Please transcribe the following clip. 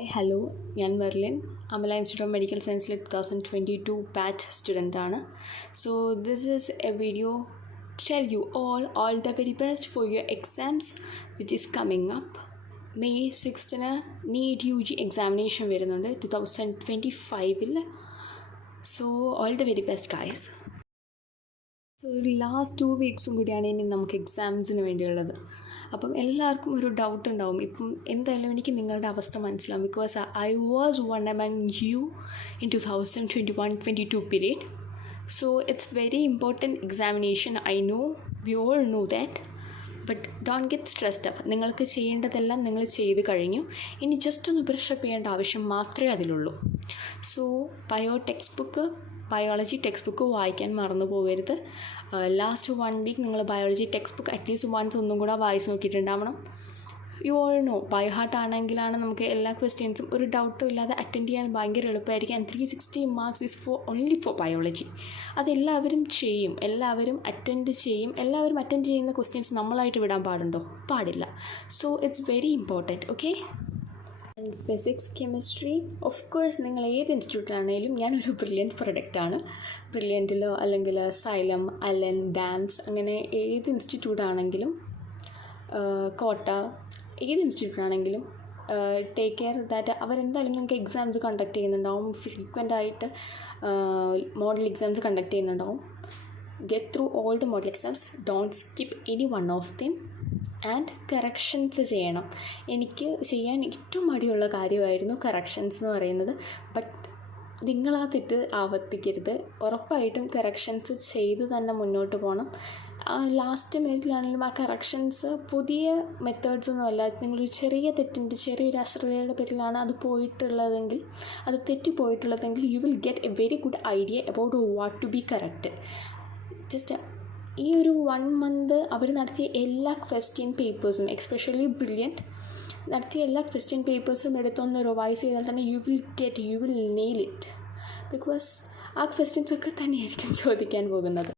Hi hello, ഞാൻ Merlin. Amala institute of medical സയൻസിലെ 2022 batch സ്റ്റുഡൻ്റാണ്. So this is a video to tell you all the very best for your exams which is coming up. May 6th NEET U G examination വരുന്നുണ്ട് 2025. So all the very best guys. So ഒരു last 2 വീക്സും കൂടിയാണ് ഇനി നമുക്ക് എക്സാംസിന് വേണ്ടിയുള്ളത്. അപ്പം എല്ലാവർക്കും ഒരു doubt ഉണ്ടാവും. ഇപ്പം എന്തായാലും എനിക്ക് നിങ്ങളുടെ അവസ്ഥ മനസ്സിലാവും. Because I was one among you in 2021-22 period. So it's very important examination. I know, we all know that. But don't get stressed up. നിങ്ങൾക്ക് ചെയ്യേണ്ടതെല്ലാം നിങ്ങൾ ചെയ്ത് കഴിഞ്ഞു. ഇനി ജസ്റ്റ് ഒന്ന് ബ്രഷപ്പ് ചെയ്യേണ്ട ആവശ്യം മാത്രമേ അതിലുള്ളൂ. സോ ബയോളജി ടെക്സ്റ്റ് ബുക്ക് വായിക്കാൻ മറന്നു പോകരുത്. ലാസ്റ്റ് 1 വീക്ക് നിങ്ങൾ biology textbook at least once ഒന്നും കൂടെ വായിച്ച് നോക്കിയിട്ടുണ്ടാവണം. You all know, by heart ആണെങ്കിലാണ് നമുക്ക് എല്ലാ ക്വസ്റ്റ്യൻസും ഒരു ഡൗട്ടും ഇല്ലാതെ അറ്റൻഡ് ചെയ്യാൻ ഭയങ്കര എളുപ്പമായിരിക്കും. And 360 marks is only for biology. അതെല്ലാവരും ചെയ്യും, എല്ലാവരും അറ്റൻഡ് ചെയ്യുന്ന ക്വസ്റ്റ്യൻസ് നമ്മളായിട്ട് വിടാൻ പാടുണ്ടോ? പാടില്ല. So it's very important. Okay. And physics, chemistry, of course നിങ്ങൾ ഏത് ഇൻസ്റ്റിറ്റ്യൂട്ടിലാണെങ്കിലും ഞാനൊരു ബ്രില്യൻറ്റ് പ്രൊഡക്റ്റാണ്. ബ്രില്യൻറ്റിലോ അല്ലെങ്കിൽ സൈലം, അലൻ, ഡാംസ്, അങ്ങനെ ഏത് ഇൻസ്റ്റിറ്റ്യൂട്ടാണെങ്കിലും, കോട്ട, ഏത് ഇൻസ്റ്റിറ്റ്യൂട്ടാണെങ്കിലും ടേക്ക് കെയർ ദാറ്റ് അവരെന്തായാലും നിങ്ങൾക്ക് എക്സാംസ് കണ്ടക്ട് ചെയ്യുന്നുണ്ടാവും. ഫ്രീക്വൻ്റ് ആയിട്ട് മോഡൽ എക്സാംസ് കണ്ടക്ട് ചെയ്യുന്നുണ്ടാവും. Get through all the model exams. Don't skip any one of them. And corrections ചെയ്യണം. എനിക്ക് ചെയ്യാൻ ഏറ്റവും മടിയുള്ള കാര്യമായിരുന്നു കറക്ഷൻസ് എന്ന് പറയുന്നത്. ബട്ട് നിങ്ങളാ തെറ്റ് ആവർത്തിക്കരുത്. ഉറപ്പായിട്ടും കറക്ഷൻസ് ചെയ്ത് തന്നെ മുന്നോട്ട് പോകണം. ലാസ്റ്റ് മിനിറ്റിലാണെങ്കിലും ആ കറക്ഷൻസ് പുതിയ മെത്തേഡ്സൊന്നുമല്ല. നിങ്ങളൊരു ചെറിയ തെറ്റിൻ്റെ ചെറിയൊരു അശ്രദ്ധയുടെ പേരിലാണ് അത് തെറ്റിപ്പോയിട്ടുള്ളതെങ്കിൽ you will get a very good idea about what to be correct. Just ഈ ഒരു 1 മന്ത് അവർ നടത്തിയ എല്ലാ ക്വസ്റ്റ്യൻ പേപ്പേഴ്സും, എക്സ്പെഷ്യലി ബ്രില്യൻറ്റ് നടത്തിയ എല്ലാ ക്വസ്റ്റ്യൻ പേപ്പേഴ്സും എടുത്തൊന്ന് റിവൈസ് ചെയ്താൽ തന്നെ you will nail it. Because ആ ക്വസ്റ്റ്യൻസൊക്കെ തന്നെയായിരിക്കും ചോദിക്കാൻ പോകുന്നത്.